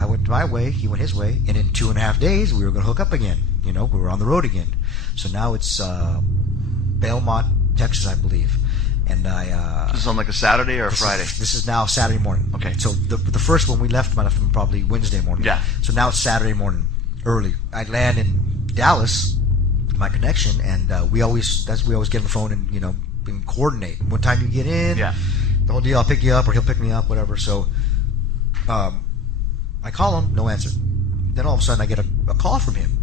I went my way, he went his way, and in 2.5 days we were going to hook up again. We were on the road again. So now it's Belmont, Texas, I believe. And this is on like a Saturday or a Friday? This is now Saturday morning. Okay. So the first one we left, I left him probably Wednesday morning. Yeah. So now it's Saturday morning, early. I land in Dallas, my connection, and we always get on the phone and coordinate. What time you get in? Yeah. The whole deal. I'll pick you up, or he'll pick me up, whatever. So, I call him, no answer. Then all of a sudden I get a call from him,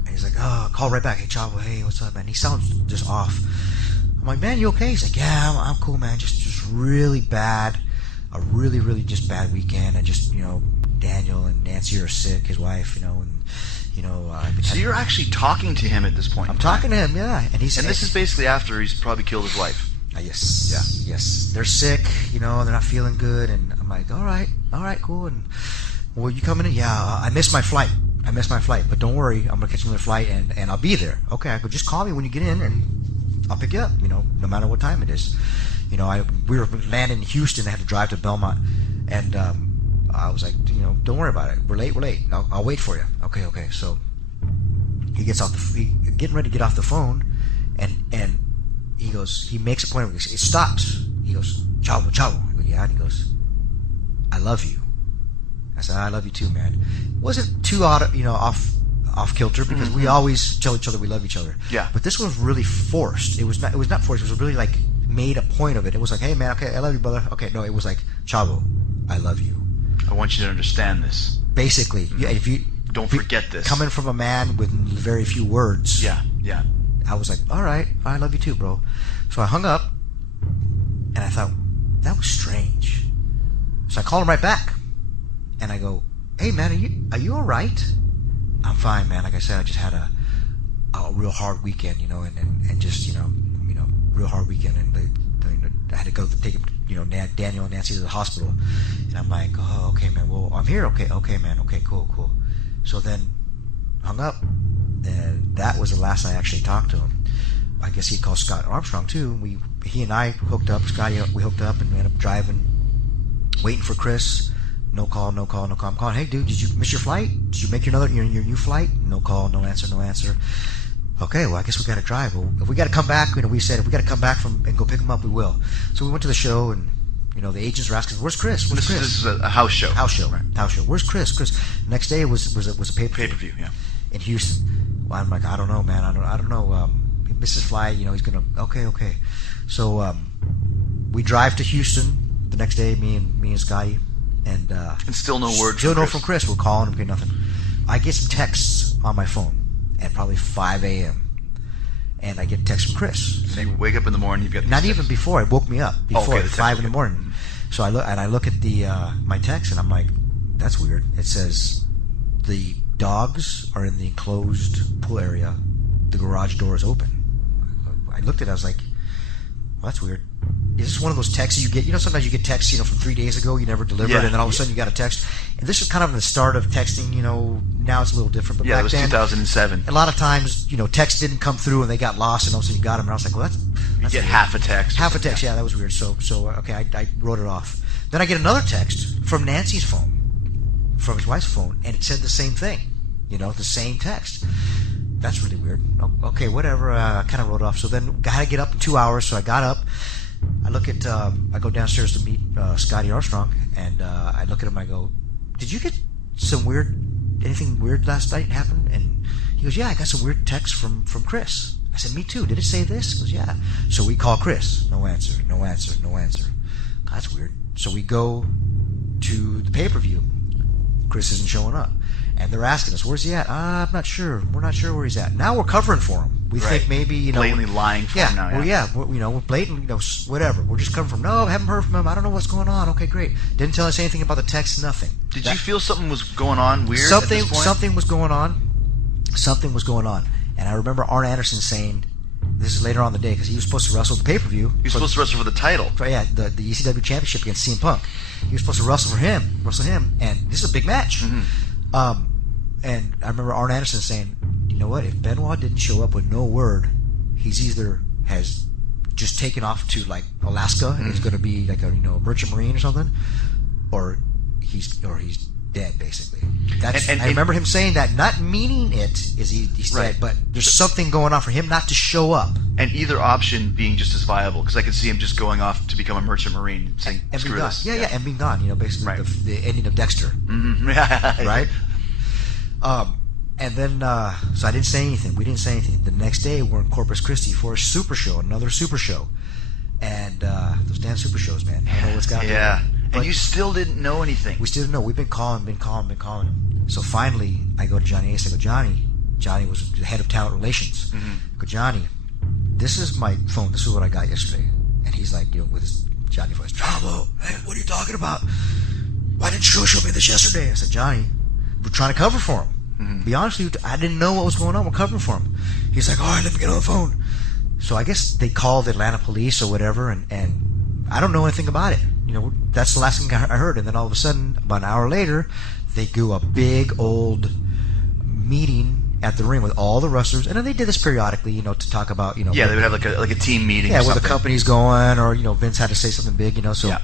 and he's like, "Oh, call right back. Hey, Chavo, hey, what's up, man?" He sounds just off. I'm like, "Man, you okay?" He's like, "Yeah, I'm cool, man. Just really bad, a really, really just bad weekend. And just Daniel and Nancy are sick, his wife, So you're actually talking to him at this point? I'm talking to him, yeah. And this is basically after he's probably killed his wife. Yes. Yeah. Yes. They're sick, they're not feeling good, and I'm like, all right, cool. And well, you coming in? Yeah, I missed my flight, but don't worry, I'm gonna catch another flight, and I'll be there. Okay, I go, just call me when you get in, and I'll pick you up. No matter what time it is. We were landing in Houston. I had to drive to Belmont, and I was like, don't worry about it. We're late. I'll wait for you. Okay. So he gets off getting ready to get off the phone, and he makes a point of it. It stops. He goes, Chavo. I go, yeah. And he goes, I love you. I said, I love you too, man. It wasn't too off kilter, because we always tell each other we love each other. Yeah. But this was really forced. It was not forced. It was really like made a point of it. It was like, hey man, okay, I love you, brother. Okay, no, it was like, Chavo, I love you. I want you to understand this. Basically, if you don't forget this. Coming from a man with very few words. Yeah. I was like, all right, I love you too, bro. So I hung up, and I thought, that was strange. So I called him right back, and I go, hey man, are you all right? I'm fine, man. Like I said, I just had a real hard weekend, and just real hard weekend, and I had to go take him, Daniel and Nancy to the hospital, and I'm like, oh, okay, man. Well, I'm here. Okay, man. Okay, cool. So then hung up, and that was the last I actually talked to him. I guess he called Scott Armstrong too. He and I hooked up. Scotty, we hooked up, and we ended up driving, waiting for Chris. No call. I'm calling. Hey, dude, did you miss your flight? Did you make your new flight? No call, no answer. Okay, well, I guess we got to drive. Well, if we got to come back, we said if we got to come back and go pick him up, we will. So we went to the show, and the agents were asking, "Where's Chris? Where's Chris?" This is a house show. Right? House show. Where's Chris? Next day was a pay-per-view. Yeah. In Houston. Well, I'm like, I don't know, man. I don't know. He missed his flight. He's gonna. Okay. So we drive to Houston the next day. Me and Scotty, and still no word. Still no from Chris. We're calling him, get nothing. I get some texts on my phone at probably 5 a.m. and I get a text from Chris. So you wake up in the morning, you've got not texts. Even before. It woke me up before at 5 in the morning. So I look at the my text, and I'm like, that's weird. It says the dogs are in the enclosed pool area. The garage door is open. I looked at it. I was like, well, that's weird. Is this one of those texts you get? Sometimes you get texts, from 3 days ago you never delivered, and then all of a sudden you got a text. And this is kind of the start of texting. Now it's a little different, but back it was then, 2007. A lot of times, texts didn't come through and they got lost, and all of a sudden you got them. And I was like, well, that's you get weird. half a text. Half a text, yeah, that was weird. So okay, I wrote it off. Then I get another text from Nancy's phone, from his wife's phone, and it said the same thing. The same text. That's really weird. Okay, whatever. I kind of wrote it off. So then I had to get up in 2 hours. So I got up. I go downstairs to meet Scotty Armstrong, and I look at him. I go, "Did you get anything weird last night happen?" And he goes, "Yeah, I got some weird text from Chris." I said, "Me too. Did it say this?" He goes, "Yeah." So we call Chris. No answer. God, that's weird. So we go to the pay-per-view. Chris isn't showing up. And they're asking us, where's he at? I'm not sure. We're not sure where he's at. Now we're covering for him. We think maybe, blatantly lying for him now. We're blatantly, whatever. We're just covering from him. No, I haven't heard from him. I don't know what's going on. Okay, great. Didn't tell us anything about the text, nothing. Did you feel something was going on weird at this point? Something was going on. And I remember Arn Anderson saying, this is later on in the day, because he was supposed to wrestle the pay-per-view. He was supposed to wrestle for the title. The ECW Championship against CM Punk. He was supposed to wrestle him, and this is a big match. Mm-hmm. And I remember Arn Anderson saying, you know what, if Benoit didn't show up with no word, he's either has just taken off to like Alaska and he's going to be like a merchant marine or something, or he's dead, basically. That's And I remember him saying that, not meaning it is he's Right. dead, but there's something going on for him not to show up. And either option being just as viable, because I could see him just going off to become a merchant marine, saying, And "Screw being gone. this." Yeah, and being gone. You know, basically Right. the ending of Dexter, Mm-hmm. right? And then so I didn't say anything. We didn't say anything. The next day, we're in Corpus Christi for a super show, another super show, and those damn super shows, man. I don't know what's got me. Yeah. But And you still didn't know anything. we still didn't know. We've been calling. So finally, I go to Johnny Ace. I go, Johnny was the head of talent relations. Mm-hmm. I go, Johnny, this is my phone. This is what I got yesterday. And he's like, with his Johnny voice, Chavo, hey, what are you talking about? Why didn't you show me this yesterday? I said, Johnny, we're trying to cover for him. Mm-hmm. Be honest with you, I didn't know what was going on. We're covering for him. He's like, all right, let me get on the phone. So I guess they called the Atlanta police or whatever, and I don't know anything about it. That's the last thing I heard. And then all of a sudden, about an hour later, they do a big old meeting at the ring with all the wrestlers, and then they did this periodically, to talk about, Yeah, they would have like a team meeting. yeah, or where the something. company's going, or Vince had to say something big, So Yeah.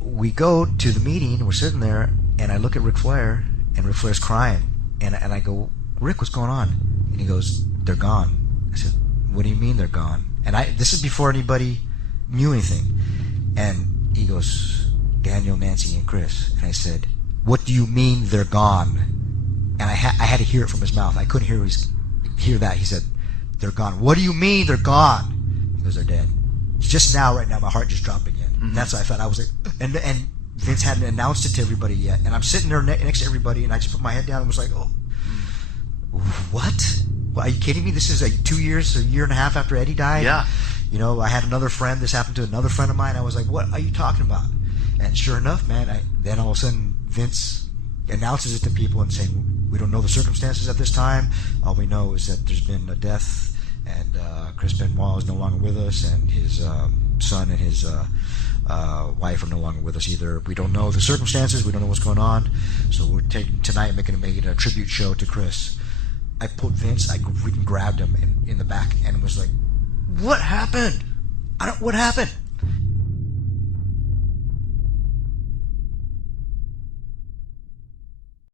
we go to the meeting, and we're sitting there, and I look at Ric Flair, and Ric Flair's crying, and I go, Rick, what's going on? And he goes, they're gone. I said, what do you mean they're gone? And this is before anybody knew anything. And he goes, Daniel, Nancy, and Chris. And I said, what do you mean they're gone? And I had to hear it from his mouth. I couldn't hear that. He said, they're gone. What do you mean they're gone? He goes, they're dead. Just now, right now, my heart just dropped again. Mm-hmm. That's what I felt. I was like, and Vince hadn't announced it to everybody yet. And I'm sitting there next to everybody, and I just put my head down and was like, oh, what? Well, are you kidding me? This is like 2 years, a year and a half after Eddie died. Yeah. I had another friend. This happened to another friend of mine. I was like, what are you talking about? And sure enough, man, then all of a sudden Vince announces it to people and saying, we don't know the circumstances at this time. All we know is that there's been a death, and Chris Benoit is no longer with us, and his son and his wife are no longer with us either. We don't know the circumstances. We don't know what's going on. So we're taking tonight and making a tribute show to Chris. I pulled Vince. We grabbed him in the back and was like, "What happened? What happened?"